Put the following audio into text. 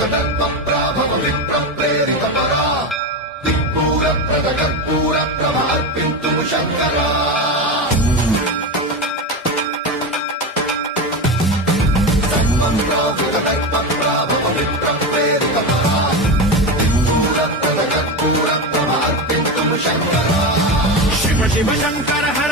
ప్రాభవ విప్ర ప్రేరిత పరా దిక్పూర ప్రద కర్పూర ప్రభ అర్పింతు శంకరా ప్రాభవ విప్ర ప్రేరిత పరా దిక్పూర ప్రద కర్పూర ప్రభ అర్పింతు శంకరా శివ శివ శంకర హర